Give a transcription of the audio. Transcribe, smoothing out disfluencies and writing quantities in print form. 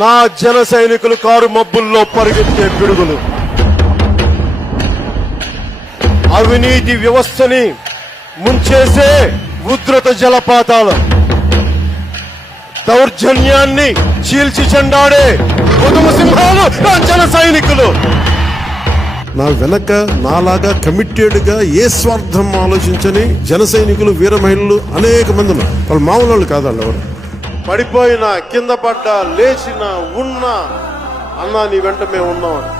నా జన సైనికులు కారు మబ్బుల్లో పరిగెత్తే పిడుగులు. అవినీతి వ్యవస్థని ముంచేసే ఉధృత జలపాతాలు, దౌర్జన్యాన్ని చీల్చి చెండాడే ఉదుమ సింహాలు నా జన సైనికులు. నా వెనక నాలాగా కమిటెడ్ గా ఏ స్వార్థం ఆలోచించని జన సైనికులు, వీర మహిళలు అనేక మంది ఉన్నారు. వాళ్ళు మామూలు వాళ్ళు కాదండి. ఎవరు పడిపోయినా, కింద పడ్డా, లేచినా, ఉన్నా అన్నా నీ వెంట మేము ఉన్నామని